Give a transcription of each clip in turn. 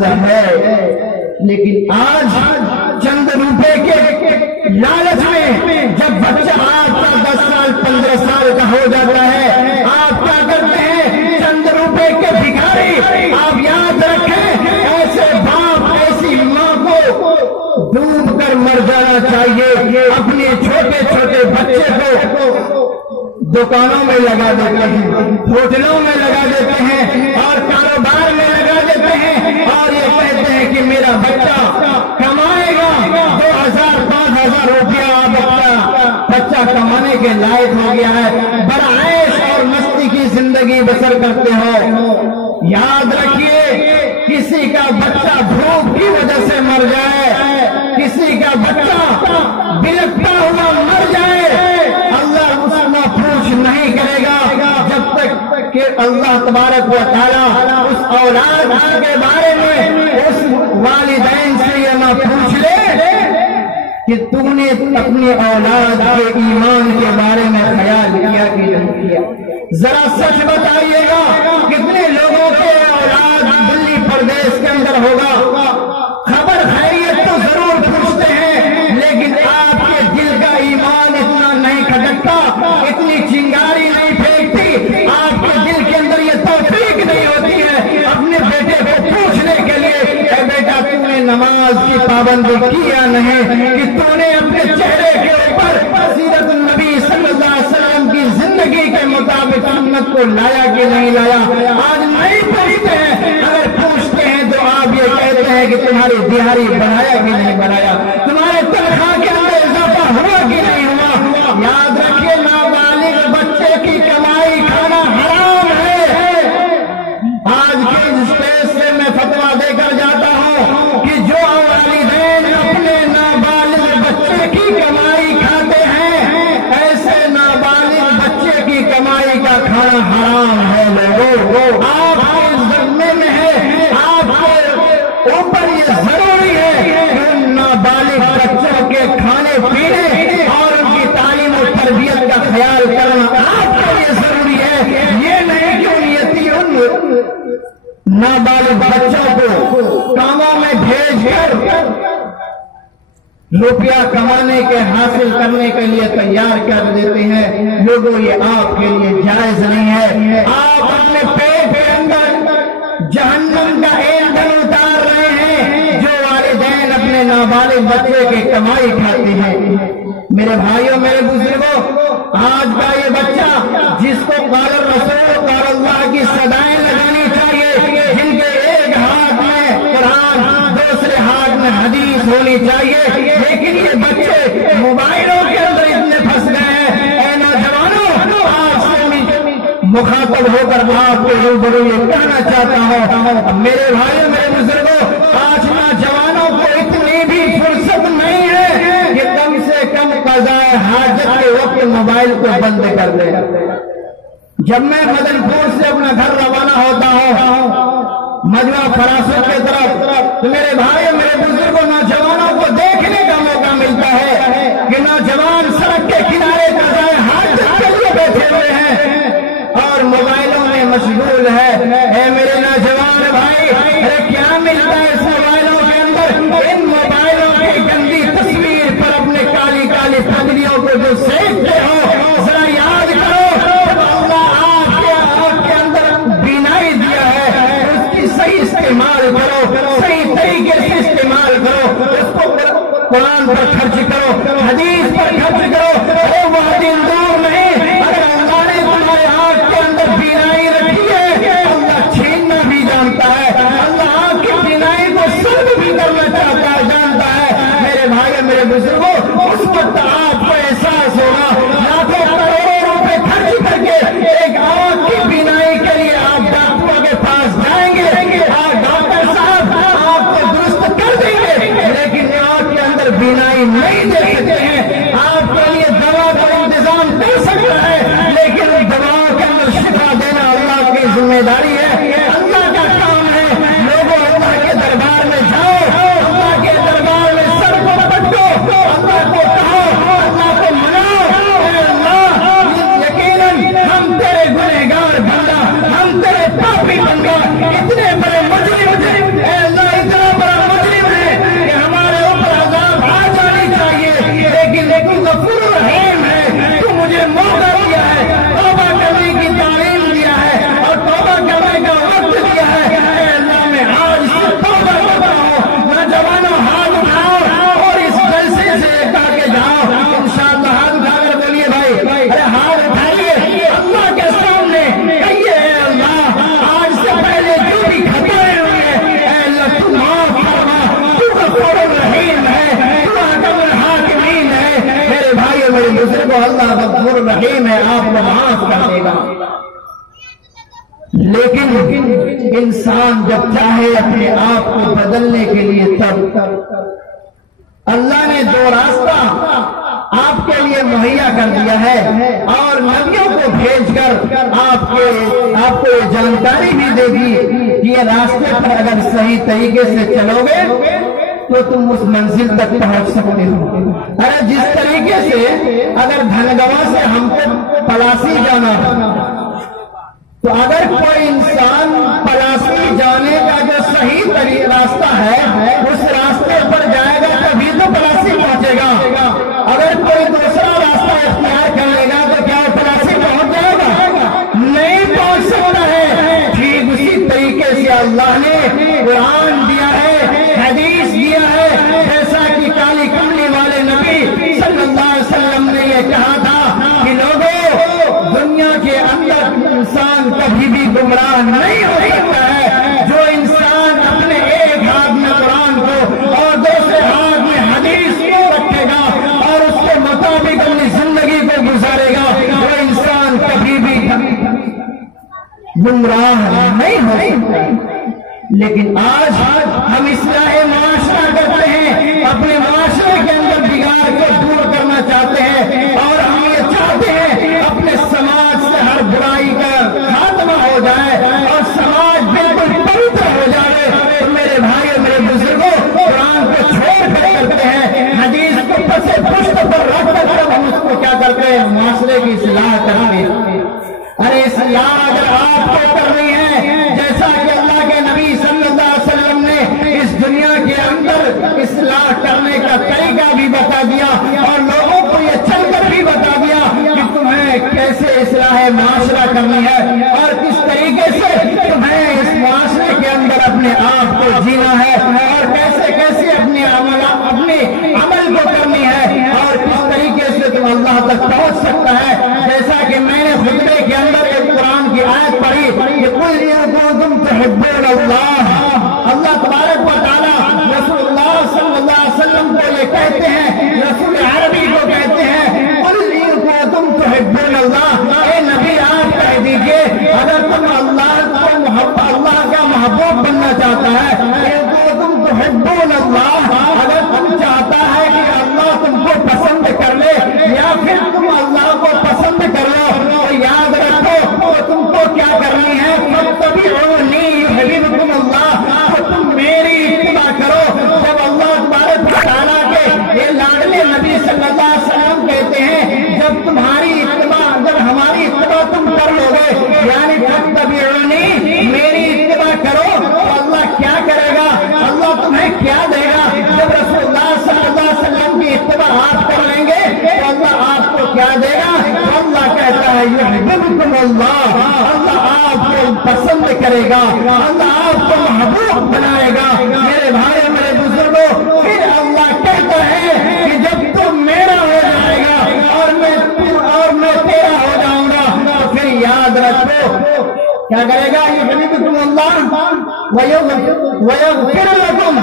ہے، لیکن آج چند روپے کے لالچ میں جب بچہ آپ کا 10 سال 15 سال کا ہو جاتا ہے، آپ کیا کرتے ہیں؟ چند روپے کے بھکاری۔ آپ یاد رکھیں، ایسے باپ ایسی ماں کو ڈوب کر مر جانا چاہیے۔ اپنے چھوٹے چھوٹے بچے کو دکانوں میں لگا دیتے ہیں، ہوٹلوں میں لگا دیتے ہیں اور کاروبار میں لگا دیتے ہیں، اور یہ کہتے ہیں کہ میرا بچہ کمائے گا 2000 5000 روپیہ، اب اپنا بچہ کمانے کے لائق ہو گیا ہے، بڑا عیش اور مستی کی زندگی بسر کرتے ہو۔ یاد رکھیے، کسی کا بچہ بھوک کی وجہ سے مر جائے، کسی کا بچہ بلکتا ہوا مر جائے، اللہ اس کو پوچھ نہیں کرے گا جب تک کہ اللہ تبارک و تعالیٰ اس اولاد کے بارے میں اس والدین سے یہ نہ پوچھ لے کہ تم نے اپنی اولاد کے ایمان کے بارے میں خیال کیا کہ نہیں کیا۔ ذرا سچ بتائیے گا، کتنے لوگوں کے اولاد دلی پردیش کے اندر ہوگا؟ خبر خیریت تو ضرور پوچھتے ہیں، لیکن آپ کے دل کا ایمان اتنا نہیں کھٹکتا، اتنی چنگاری نہیں پھینکتی، آپ کے دل کے اندر یہ توفیق نہیں ہوتی ہے اپنے بیٹے کو پوچھنے کے لیے، اے بیٹا تو نے نماز کی پابندی کی یا نہیں، کہ تو نے اپنے چہرے کے اوپر سیرت النبی صلی اللہ علیہ وسلم کی زندگی کے مطابق سنت کو لایا کہ نہیں لایا؟ آج نہیں پوچھتے ہیں، اگر پوچھتے ہیں تو آپ یہ کہتے ہیں کہ تمہاری دیہاری بڑھایا کہ نہیں بڑھایا، تمہارے تنخواہ کے اندر اضافہ ہوا کہ نہیں ہوا۔ یاد رکھیے، نابالغ بچے کی کمائی کھانا حرام ہے۔ آج کے اسٹیج سے میں فتویٰ دے کر جاتا ہوں کہ جو والدین اپنے نابالغ بچے کی کمائی کھاتے ہیں، ایسے نابالغ بچے کی کمائی کا کھانا حرام ہے۔ لوگوں، آپ کے ذمے میں ہے، آپ کے اوپر یہ ضروری ہے کہ ان نابالغ بچوں کے کھانے پینے اور ان کی تعلیم و تربیت کا خیال کرنا آپ کے لیے ضروری ہے۔ یہ نہیں کہ ان یتیم نابالغ بچوں کو کاموں میں بھیج کر روپیہ کمانے کے حاصل کرنے کے لیے تیار کر دیتے ہیں۔ لوگوں، یہ آپ کے لیے جائز نہیں ہے۔ آپ اپنے پیٹ کے اندر جہنم کا ایندھن اتار رہے ہیں جو والدین اپنے نابالغ بچے کی کمائی کھاتے ہیں۔ میرے بھائیوں، میرے بزرگوں، آج کا یہ بچہ جس کو قال الرسول قال اللہ کی صدائیں لگانی چاہیے، جن کے ایک ہاتھ میں قرآن دوسرے ہاتھ میں حدیث ہونی چاہیے، لیکن یہ بچے موبائلوں کے اندر اتنے پھنس گئے ہیں۔ اے نوجوانوں، آج سے مخاطب ہو کر آپ کے روبرو یہ کہنا چاہتا ہوں، میرے بھائیوں، میرے بزرگوں، آج نوجوانوں کو اتنی بھی فرصت نہیں ہے کہ کم سے کم قضاء حاجت کے وقت موبائل کو بند کر دے۔ جب میں مدن پور سے اپنا گھر روانہ ہوتا ہوں مجمع فراست کی طرف، تو میرے بھائیوں، میرے بزرگوں، نوجوانوں کو دیکھنے کا موقع ملتا ہے کہ نوجوان سڑک کے کنارے قضاء حاجت کے لیے بیٹھے ہوئے ہیں اور موبائلوں میں مشغول ہے۔ اے میرے نوجوان بھائی، کیا ملتا ہے اس موبائلوں کے اندر؟ ان موبائلوں کی گندی تصویر پر اپنے کالی کالی پگڑیوں کو جو سیکھتے ہو، ذرا یاد کرو، اللہ آپ کے اندر بینائی دیا ہے، اس کی صحیح استعمال کرو، صحیح طریقے سے استعمال کرو، اس کو قرآن پر خرچ کرو، حدیث پر خرچ کرو۔ وہ دن دور نہیں، اگر اللہ نے تمہارے ہاتھ کے اندر بینائی رکھی ہے، اللہ چھیننا بھی جانتا ہے، اللہ آپ کی بینائی کو سلب بھی کرنا چاہتا ہے، جانتا ہے۔ میرے بھائی، میرے بزرگوں، اس وقت آپ کو احساس ہوگا، لاکھوں کروڑوں روپے خرچ کر کے ایک آنکھ کی بینائی کے لیے آپ ڈاکٹروں کے پاس جائیں گے، ڈاکٹر صاحب آپ کو درست کر دیں گے، لیکن آنکھ کے اندر بینائی نہیں دے سکتے ہیں۔ آپ کے لیے دوا کا انتظام کر سکتا ہے، لیکن دواؤں کے اندر شفا دینا اللہ کی ذمہ داری ہے، اللہ کا کام ہے۔ لوگوں، اللہ کے دربار میں جاؤ، اللہ کے دربار میں سر کو پٹکو، اللہ کو کہو، اللہ کو مناؤ، اے اللہ، یقیناً ہم تیرے گنہگار بندہ، ہم تیرے پاپی بندہ، اتنے بڑے مجرم، اے اللہ گا. لیکن انسان جب چاہے اپنے آپ کو بدلنے کے لیے تب اللہ نے دو راستہ آپ کے لیے مہیا کر دیا ہے اور نبیوں کو بھیج کر آپ کو یہ جانکاری بھی دے دی کہ یہ راستے پر اگر صحیح طریقے سے چلو گے تو تم اس منزل تک پہنچ سکتے ہو. ارے جس طریقے سے اگر دھنگوا سے ہم کو پلاسی جانا تو اگر کوئی انسان پلاسی جانے کا جو صحیح راستہ ہے اس راستے پر جائے گا تبھی تو پلاسی پہنچے گا. اگر کوئی دوسرا راستہ اختیار کر لے گا تو کیا پلاسی پہنچ جائے گا؟ نہیں پہنچ سکتا ہے. ٹھیک اسی طریقے سے اللہ نے قرآن دیا ہے، حدیث دیا ہے، جیسا کہ کالی کملی والے نبی صلی اللہ علیہ وسلم نے یہ کہا تھا کہ لوگوں دنیا کے اندر انسان کبھی بھی گمراہ نہیں ہو سکتا ہے جو انسان اپنے ایک ہاتھ میں قرآن کو اور دوسرے ہاتھ میں حدیث کو رکھے گا اور اس کے مطابق اپنی زندگی کو گزارے گا وہ انسان کبھی بھی گمراہ نہیں ہو سکتا. لیکن آج ہم اصلاح معاشرہ کرتے ہیں، اپنے معاشرے کے اندر بگاڑ کو دور کرنا چاہتے ہیں اور ہم یہ چاہتے ہیں اپنے سماج سے ہر برائی کا خاتمہ ہو جائے اور سماج بالکل پوتر ہو جائے. تو میرے بھائیوں میرے بزرگوں قرآن کو چھوڑ کر کرتے ہیں، حدیث کو پسے پشت پر رکھ کر ہم اس کو کیا کرتے ہیں؟ معاشرے کی اصلاح کرتے ہیں. ارے اصلاح اگر آپ کو کرنی ہے جیسا کہ اللہ کے نبی صلی اللہ علیہ وسلم نے اس دنیا کے اندر اصلاح کرنے کا طریقہ بھی بتا دیا اور لوگوں کو یہ چل کر بھی بتا دیا کہ تمہیں کیسے اصلاح معاشرہ کرنی ہے اور کس طریقے سے تمہیں اس معاشرے کے اندر اپنے آپ کو جینا ہے اور کیسے کیسے اپنے عمل کو کرنی ہے اور کس طریقے سے تم اللہ تک پہنچ سکتا ہے. جیسا کہ میں نے خطبے کے اندر ایک قرآن کی آیت پڑھی کہ قل ان کنتم تحبون اللہ، اللہ تبارک و تعالی رسول اللہ صلی اللہ علیہ وسلم کو یہ کہتے ہیں، رسول عربی کو کہتے ہیں قل ان کنتم تحبون اللہ. اے نبی آپ کہہ دیجئے اگر تم اللہ کا محبوب بننا چاہتا ہے، ان کنتم تحبون اللہ، اگر تم چاہتا ہے کہ اللہ تم کو پسند کر لے یا پھر تم اللہ کو پسند کر لو تو یاد رکھو تم کو کیا کرنی ہے؟ فاتبعونی یحببکم اللہ، تم میری اتباع کرو. جب اللہ تبارک و تعالیٰ کے یہ لاڈلے نبی صلی اللہ علیہ وسلم کہتے ہیں جب تمہاری اتباع اگر ہماری اتباع تم کر لو گے یعنی فاتبعونی میری اتباع کرو تو اللہ کیا کرے گا؟ اللہ تمہیں کیا دے گا؟ جب رسول اللہ صلی اللہ علیہ وسلم کی اتباع آپ کر لیں گے تو اللہ آپ کو کیا دے گا؟ اللہ کہتا ہے یحببکم اللہ، اللہ آپ کو پسند کرے گا، اللہ آپ کو محبوب بنائے گا. میرے بھائی میرے بزرگوں پھر اللہ کہتا ہے کہ جب تم میرا ہو جائے گا اور میں تیرا ہو جاؤں گا تو پھر یاد رکھو کیا کرے گا؟ یحببکم اللہ ویغفر لکم،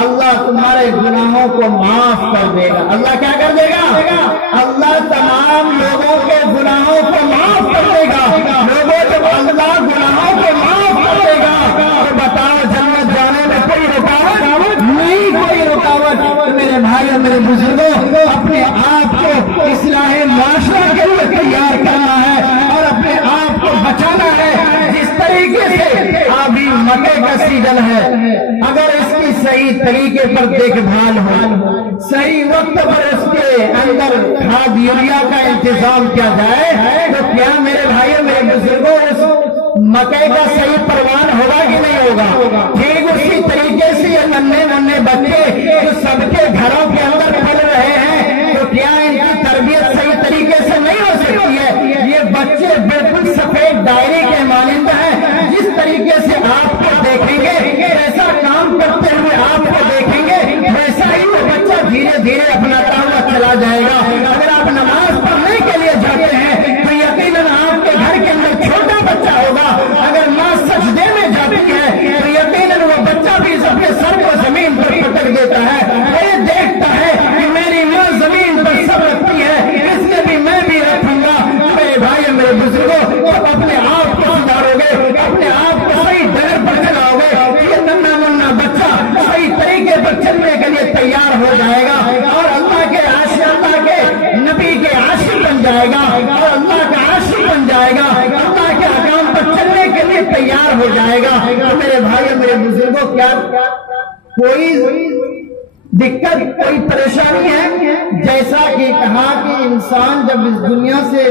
اللہ تمہارے گناہوں کو معاف کر دے گا. اللہ کیا کر دے گا؟ اللہ تمام لوگوں کے گناہوں کو معاف کر دے گا. لوگوں جب اللہ گناہوں کو معاف کر دے گا تو بتاؤ جنت جانے میں کوئی رکاوٹ نہیں، کوئی رکاوٹ. میرے بھائیوں میرے بزرگوں اپنے آپ کو اصلاح معاشرہ کے لیے تیار کرنا ہے اور اپنے آپ کو بچانا ہے. جس طریقے سے ابھی مکے کا سیزن ہے اگر اس کی صحیح طریقے پر دیکھ بھال ہو، صحیح وقت پر اس کے اندر کھاد یوریا کا انتظام کیا جائے تو کیا میرے بھائیوں میرے بزرگوں اس مکے کا صحیح پروان ہوگا کہ نہیں ہوگا؟ ٹھیک اسی طریقے سے یہ ننے بچے جو سب کے گھروں کے اندر پڑھ رہے ہیں تو کیا ان کی تربیت صحیح طریقے سے نہیں ہو سکتی ہے؟ یہ بچے بالکل سفید ڈائری کے مانند ہیں. جس طریقے سے آپ کو دیکھیں گے ایسا کام کرتے ہوئے آپ کو دیکھیں گے ویسا ہی وہ بچہ دھیرے دھیرے اپناتا ہوا چلا جائے گا. اگر آپ نماز پڑھنے کے لیے جاتے ہیں تو یقیناً آپ کے گھر کے اندر چھوٹا بچہ ہوگا. اگر ماں سجدے میں جاتی ہے تو یقیناً وہ بچہ بھی سب کے ساتھ کوئی دقت کوئی پریشانی ہے؟ جیسا کہ کہا کہ انسان جب اس دنیا سے